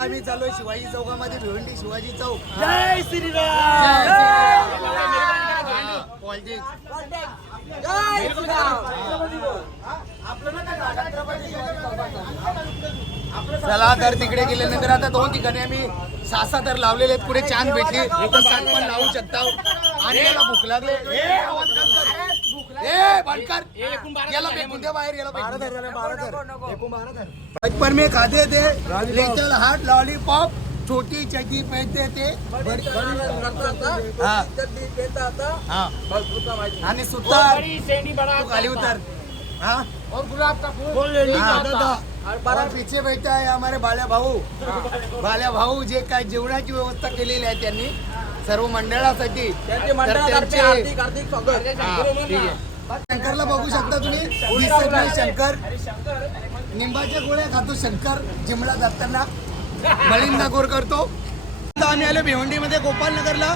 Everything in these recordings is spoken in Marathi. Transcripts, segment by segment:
आम्ही चालू शिवाजी चौकामध्ये भिवंडी शिवाजी चौक. जय श्रीराम. चला तर तिकडे गेल्यानंतर आता दोन ठिकाणी आम्ही सासा तर लावलेले आहेत. पुढे छान भेटली एकच सात पण लावू शकता. आणि याला भूक लागले याला फेकून द्या बाहेर. याला बचपन में खाते थे लिटिल हार्ट लॉलीपॉप छोटी चड्डी पहनते थे आणि सुद्धा खाली उतर. हाँ और गुलाब का फूल और पीछे बैठा है हमारे बाल्या भाऊ जे काय जेवणाची व्यवस्था केलेली आहे त्यांनी सर्व मंडळासाठी. शंकरला बघू शकता तुम्ही. शंकर निंबाच्या गोळ्या खातो. शंकर जिमला जाताना बळीन नागोर करतो. आम्ही आलो भिवंडीमध्ये गोपालनगरला.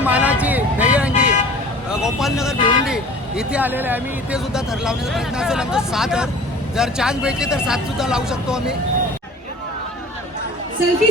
मानाची दहीहंडी गोपालनगर भिवंडी इथे आलेले आहे आम्ही. इथे सुद्धा थर लावण्याचा प्रयत्न असेल आमचा 7 थर. जर चान्स भेटले तर 7 सुद्धा लावू शकतो आम्ही. Selfie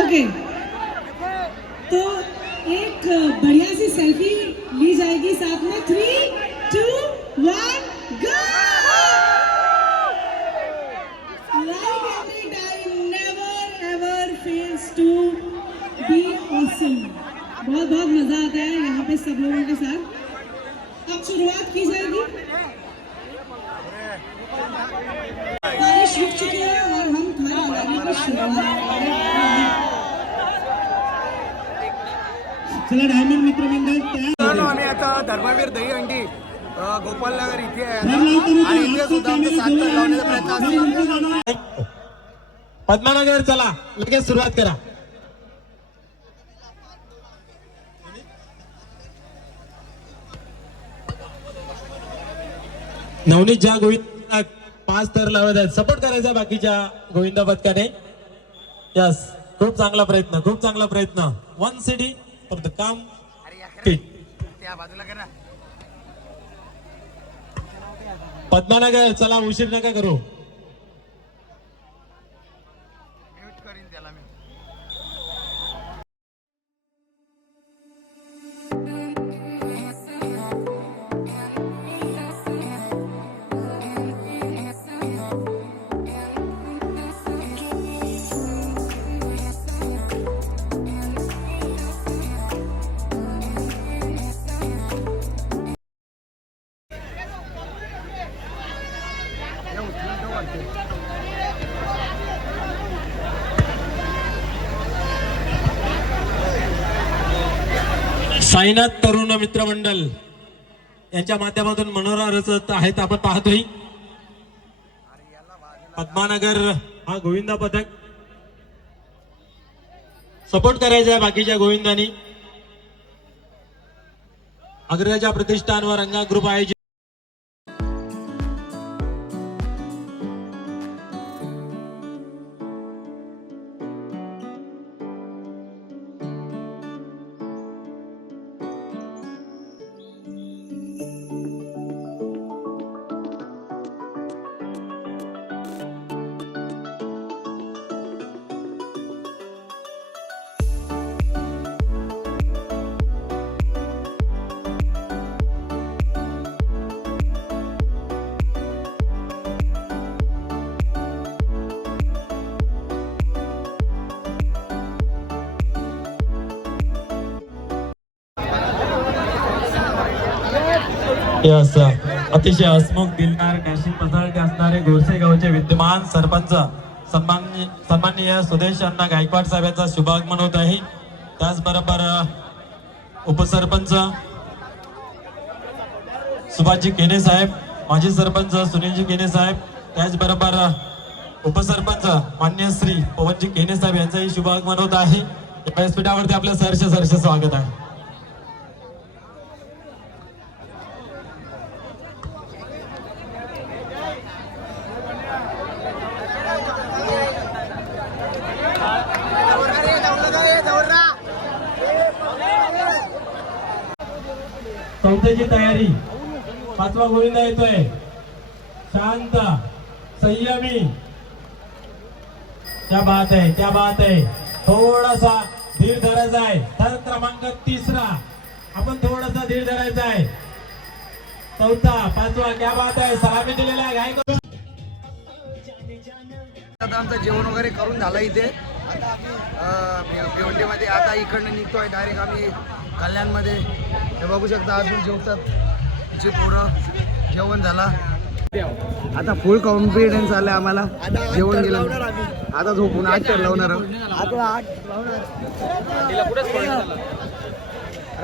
okay. तो एक बढ़िया सी सेल्फी ली जाएगी साथ में. 3, 2, 1 गो. Like every time, never ever fails to be awesome. बहुत मजा आता है यहाँ पे सब लोगों के साथ. अब शुरुआत की जाएगी. बारिश रुक चुकी है और हम थाली लगाने की शुरुआत. चला डायमंड मित्र मंडळ आम्ही आता धर्मवीर दहीहंडी गोपालनगर इथे आहे आणि इथे सुद्धा आमचा 7 थर लावण्याचा प्रयत्न असेल. पद्मानगर चला लगेच सुरुवात करा. नवनीत ज्या गोविंद 5 थर लावत आहेत सपोर्ट करायचा बाकीच्या गोविंदा पथकाने. यस खूप चांगला प्रयत्न. 1 सिटी फॉर द काम त्या बाजूला करा. पद्मानगर चला उशीर नका करू. म्यूट करीन त्याला मी. साईनाथ तरुण मित्र मंडळ यांच्या माध्यमातून मनोरा रचत आहेत आपण पाहतोय. पद्मानगर हा गोविंदा पथक सपोर्ट करायचा बाकीच्या गोविंदांनी. अग्रजा प्रतिष्ठान व रंगा ग्रुप आयोजित अतिशय हसमुख दिलदार डॅशिंग पर्सनॅलिटी असणारे गोरसे गावचे विद्यमान सरपंच सन्माननीय सुदेश अण्णा गायकवाड साहेब यांचा शुभागमन होत आहे. त्याचबरोबर उपसरपंच सुभाषजी केने साहेब, माजी सरपंच सुनीलजी केने साहेब, त्याचबरोबर उपसरपंच मान्य श्री पवनजी केने साहेब यांचाही शुभागमन होत आहे. व्यासपीठावरती आपलं सहर्ष स्वागत आहे. चौथ्याची तयारी. 5वा गोविंदा येतोय. शांत संयमी क्या बात आहे, क्या बात आहे. थोडासा धीर धरायचा आहे. थर क्रमांक 3रा आपण थोडासा धीर धरायचा आहे. 4था 5वा क्या बात आहे. सलामी दिलेला आहे. घाई करून आता आमचं जेवण वगैरे करून झालं इथे. आता आम्ही भिवंडीमध्ये आता इकडनं निघतोय डायरेक्ट आम्ही कल्याणमध्ये. हे बघू शकता अजून जेवतात जे पोरं. जेवण झाला आता फुल कॉन्फिडन्स आला आम्हाला. जेवण गेलं आता झोपून 8 तर लावणार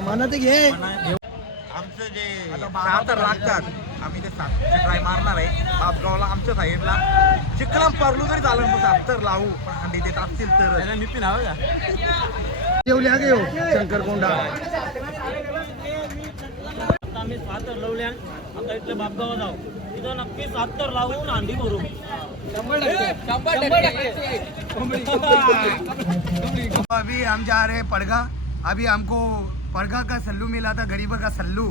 म्हणत घे. आमचं जे 7 तर लागतात आम्ही ते 7 ट्राय मारणार आहे. बापगावला आमच्या साईडला चिखलाम पारलो जरी झालं पण 7 तर लावू. पण हंडी देत असतील तर नितीन हवं का जेवले हा घेऊ शंकरकोंडा. आम्ही 7 तर लावल्या. आता इथले बापगाव जाऊ तिथं नक्की 7 तर लावून अंडी भरू. 100% अभी हम जा रहे हैं पड़गा. अभी हमको पड़गा का सल्लू मिला था, गरीबा का सल्लू.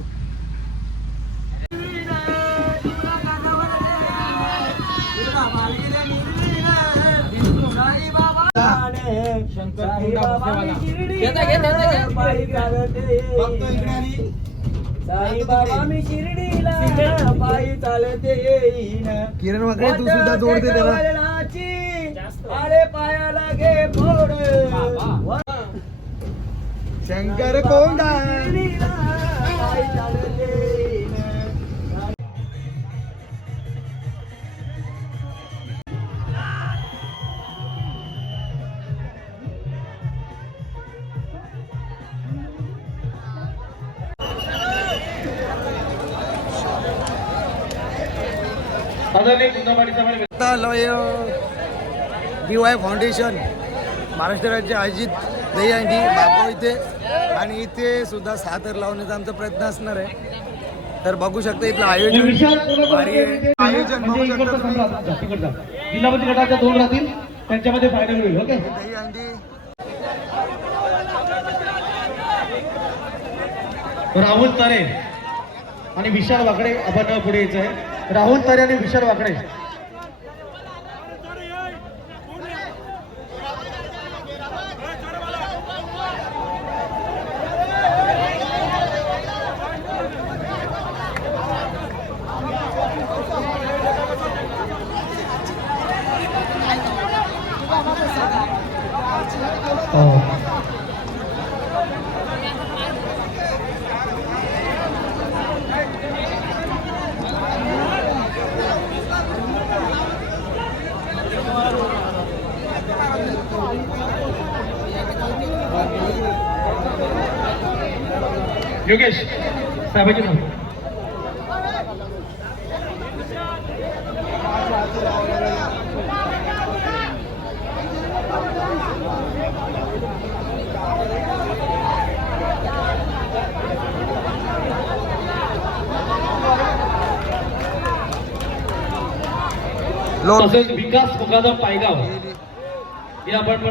किरण वाकडे तू सुद्धा जोडते त्याला. शंकर कोंडा. BY फाउंडेशन महाराष्ट्र राज्य आयोजित दहीहंडी बापगाव इथे. आणि इथे सुद्धा 7 तर लावण्याचा आमचा प्रयत्न असणार आहे. तर बघू शकता इथलं आयोजन भारी आहे. आयोजन बघू शकता तुम्ही. जिल्हापती गटाच्या 2 राहतील त्यांच्यामध्ये फायनल होईल. ओके दहीहंडी राहुल तारे आणि विशाल वाकडे आपण पुढे यायचं आहे. राहुल तारे आणि विशाल वाकडे. योगेश साहेबांची नाव. तसेच विकास मुकादम पायगाव या आपण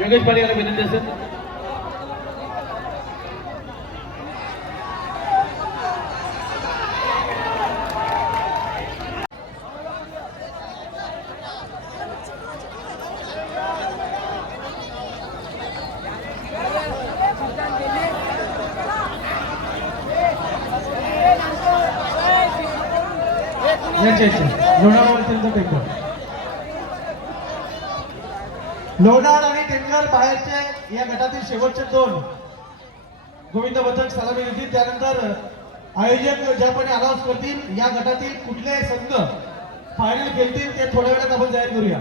योगेश पाटील यांना विनंती असेल. लोणार आणि टेंगर बाहेरचे या गटातील शेवटचे 2 गोविंद बथक सलामी देतील. त्यानंतर आयोजक ज्यापणे अनाउन्स करतील या गटातील कुठले संघ फायनल खेळतील ते थोड्या वेळात आपण जाहीर करूया.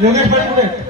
योगेश पाटील पुढे.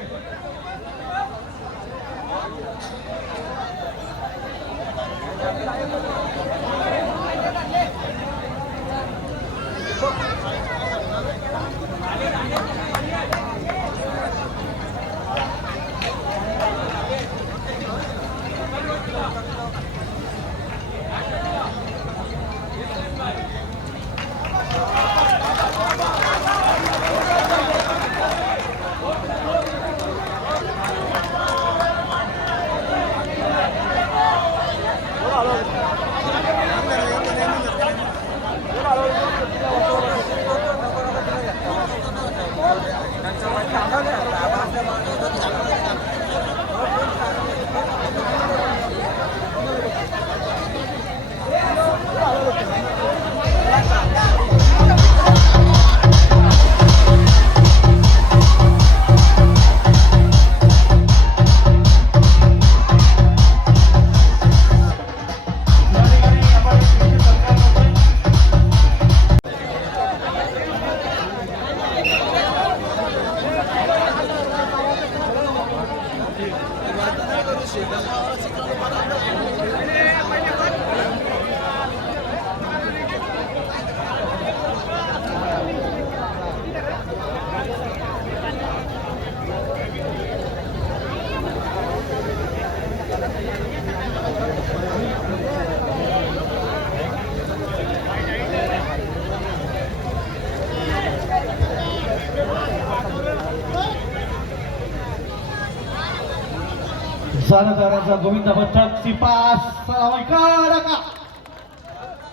स्वागताचा गोविंद पथक सिपास सलाम कडक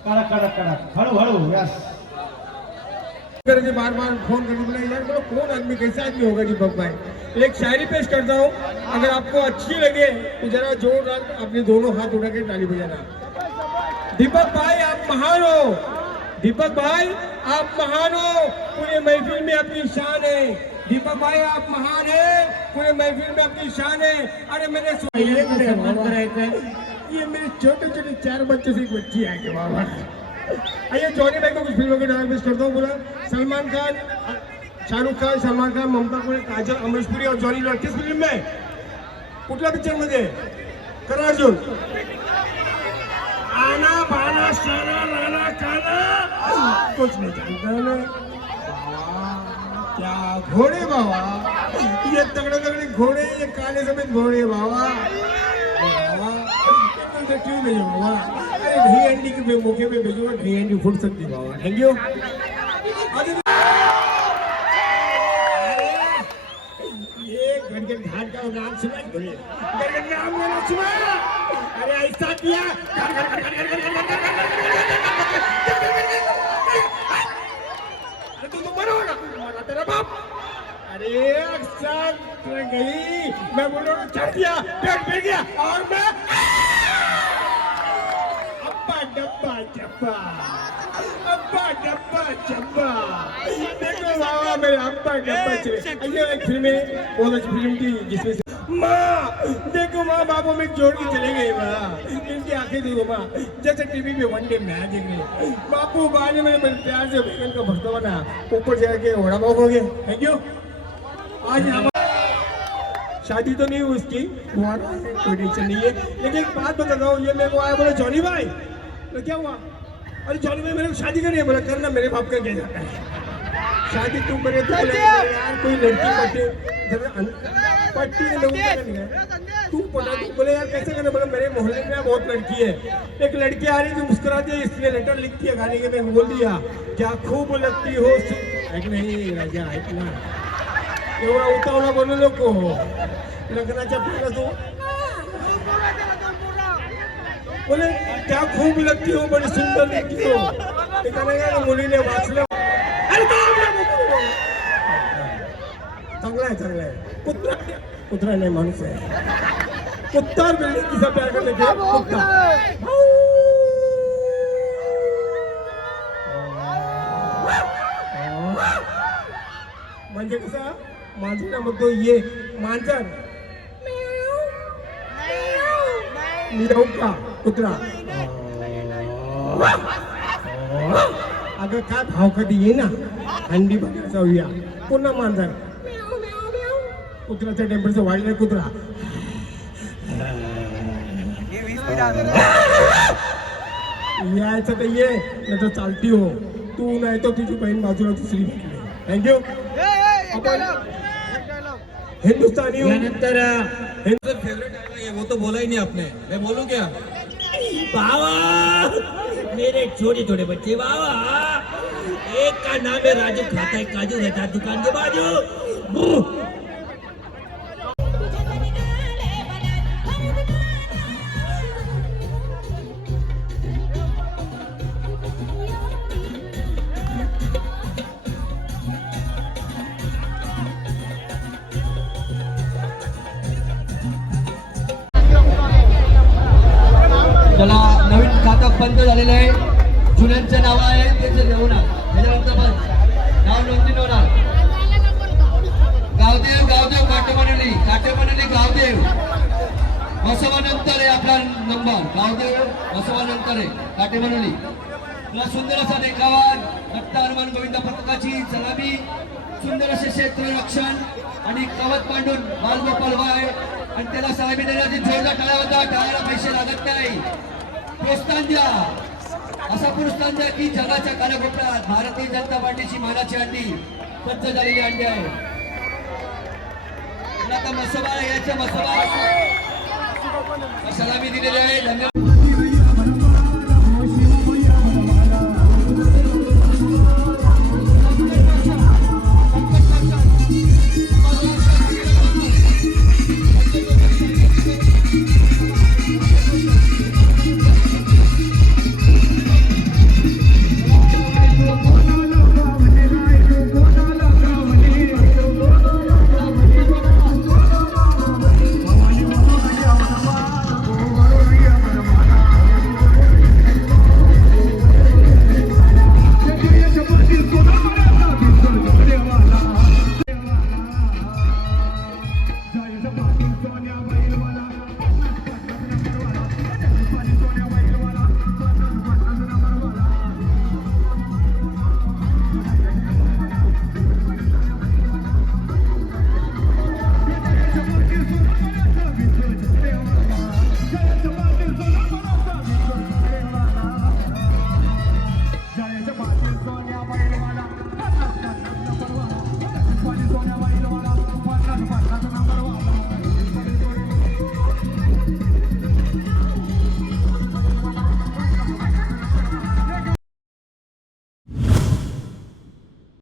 कडक कडक हळू हळू यस बार बार फोन करके बोला यार बोलो कौन आदमी कैसा आदमी होगा दीपक भाई। एक शायरी पेश करता हूँ, अगर आपको अच्छी लगे तो जरा जोरदार अपने दोनों हाथ उठा के ताली बजाना। दीपक भाई आप महान हो, दीपक भाई आप महान हो, पूरे महफिल में अपनी शान है। दीपक भाई आप महान है, पूरे महफिल में अपनी शान है। अरे मैंने ये मेरे छोटे छोटे 4 बच्चों से एक बच्ची आएगी बाबा। आइए जॉनी भाई को कुछ फिल्मों के नाम पेश करता हूँ। बोला सलमान खान, शाहरुख खान, सलमान खान, ममता कुरे, काजल, अमरीश पुरी और जॉनी लॉर्ड किस फिल्म में, कुठल्या पिक्चर मध्ये, करण अर्जुन। आना बाना शाना लाना काना कुछ नहीं जानता ना क्या घोड़े बाबा, ये तगड़े तगड़े घोड़े, ये काले सफेद घोड़े बाबा। क्यों भेजो बाबा, अरे दही अंडी के मौके पे भेजूंगा, दही अंडी फूट सकती बाबा। Thank you. ये गणगण घाट का नाम सुना, गणगण नाम मैंने सुना। अरे ऐसा किया अरे तू तो मरो ना, मरा तेरा बाप। अरे अक्सर गई, मैं बोल रहा हूँ चढ़ गया, पेट गिर गया और मैं डब्बा डब्बा अब्बा डब्बा डब्बा। देखो बाबा मेरे अब्बा डब्बा चले। ये एक फिल्म है, बहुत अच्छी फिल्म थी जिसमें से माँ, देखो माँ बाबों में जोड़ के चले गए माँ, इनकी आंखें देखो माँ, जैसे टीवी पे वनडे मैच देख रहे। बापू बाने मेरे प्यार से बैगन का भरता बना, ऊपर जाके वड़ा पाव हो गए। Thank you. आज शादी तो नहीं हुई उसकी, कोई टेंशन नहीं है, लेकिन एक बात बता रहा हूँ। ये मेरे को आया बोला जॉनी भाई, तो क्या हुआ? अरे जॉनी भाई मेरे को शादी करनी है। बोला करना, मेरे बाप का क्या जाता है, शादी तू करे तो यार कोई लड़की पट्टी तू पता, तू बोले यार कैसे करना। बोला मेरे मोहल्ले में बहुत लड़की है, एक लड़की आ रही थी मुस्कुराती है, इसलिए लेटर लिख दिया गाने के, मैं बोल दिया क्या खूब लगती हो। नहीं राजा ऐकना, एवढा उतावळा बोलू नको, लग्नाच्या पहिला तू बोले क्या खूब लगती हो, बड़ी सुंदर लगती हो। मुलीने वाचलं, चांगला आहे चांगला आहे। कुत्रा कुत्रा नाही माणूस आहे, कुत्ता और बिल्ली किसा प्यार करने के कुत्ता। म्हणजे कसं मांजरा म्हणतो ये मांजर, मियाऊ का कुत्रा। अगं काय भाव कधी ये ना, अंडी बघायला जाऊया। पुन्हा मांजर, कुत्र्याचं टेम्परेचर वाढलंय, कुत्रा यायचं तर ये, नाही तर चालती हो तू, नाही तर तुझी बहीण बाजूला दुसरी भेटली। थँक्यू। हिंदुस्तानी नंतर फेवरेट डायलॉग है वो तो बोला ही नहीं आपने, मैं बोलूं क्या? बाबा मेरे छोटे छोटे बच्चे बाबा, एक का नाम है राजू, खाता है काजू, रहता है दुकान के बाजू। पथक बंद झालेलं आहे. जुन्यांचं नाव आहे त्याचे देऊ ना, त्याच्यानंतर बस नाव नोंदणी होणार. गावदेव गावदेव काटेमनली गावदेव बसवानंतर आहे आपला नंबर. गावदेव बसवानंतर आहे काटेमनली. तुला सुंदर असा देखावा दत्त हनुमान गोविंद पथकाची सलामी, सुंदर असे क्षेत्ररक्षण आणि कवच मांडून बालगोपाल भाई आणि त्याला सलामी देण्याची जोरदार टाळ्या होता. टाळ्याला पैसे लागत नाही. प्रोत्साहन द्या, असा प्रोत्साहन द्या की जगाच्या कानाकोपऱ्यात भारतीय जनता पार्टीची मानाची अंडी सज्ज झालेली अंडी आहे. आता मसोबा याच्या मसोबा सलामी दिलेली आहे. धन्यवाद.